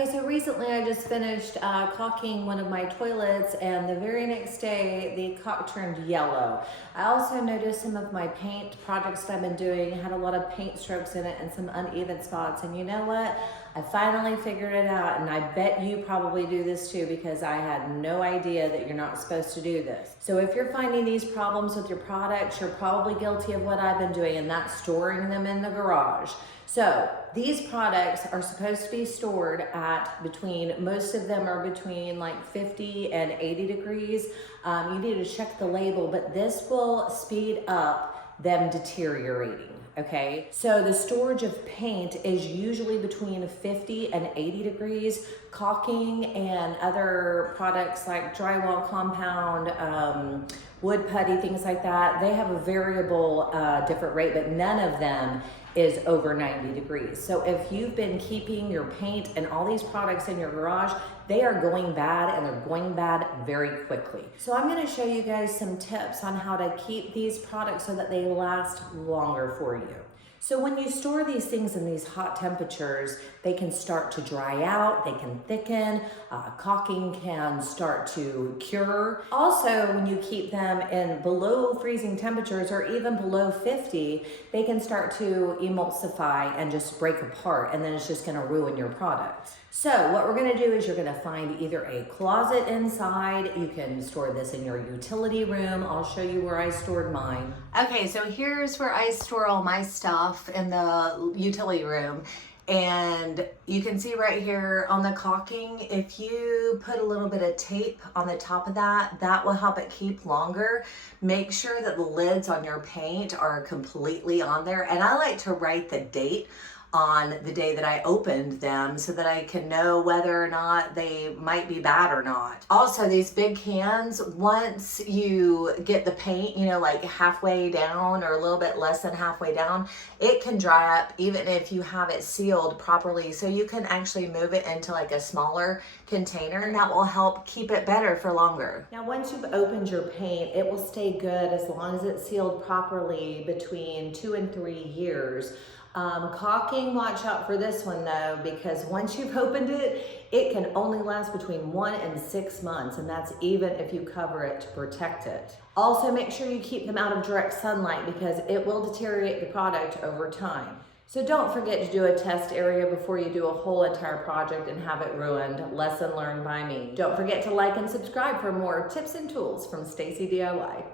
Okay, so recently I just finished caulking one of my toilets, and the very next day the caulk turned yellow. I also noticed some of my paint projects that I've been doing had a lot of paint strokes in it and some uneven spots, and you know what? I finally figured it out, and I bet you probably do this too, because I had no idea that you're not supposed to do this. So if you're finding these problems with your products, you're probably guilty of what I've been doing, and that's storing them in the garage. So these products are supposed to be stored at most of them are between like 50 and 80 degrees. You need to check the label, but this will speed up them deteriorating. Okay, so the storage of paint is usually between 50 and 80 degrees. Caulking and other products like drywall compound, wood putty, things like that, they have a variable different rate, but none of them is over 90 degrees. So if you've been keeping your paint and all these products in your garage, they are going bad, and they're going bad very quickly. So I'm gonna show you guys some tips on how to keep these products so that they last longer for you. So when you store these things in these hot temperatures, they can start to dry out, they can thicken, caulking can start to cure. Also, when you keep them in below freezing temperatures or even below 50, they can start to emulsify and just break apart, and then it's just gonna ruin your product. So what we're gonna do is you're gonna find either a closet inside, you can store this in your utility room. I'll show you where I stored mine. Okay, so here's where I store all my stuff in the utility room. And you can see right here on the caulking, if you put a little bit of tape on the top of that, that will help it keep longer. Make sure that the lids on your paint are completely on there. And I like to write the date on the day that I opened them so that I can know whether or not they might be bad or not. Also, these big cans, once you get the paint, you know, like halfway down or a little bit less than halfway down, it can dry up even if you have it sealed properly. So you can actually move it into like a smaller container, and that will help keep it better for longer. Now, once you've opened your paint, it will stay good as long as it's sealed properly between 2 and 3 years. Caulking, watch out for this one though, because once you've opened it, it can only last between 1 and 6 months, and that's even if you cover it to protect it. Also, make sure you keep them out of direct sunlight because it will deteriorate the product over time. So don't forget to do a test area before you do a whole entire project and have it ruined. Lesson learned by me. Don't forget to like and subscribe for more tips and tools from Stacy DIY.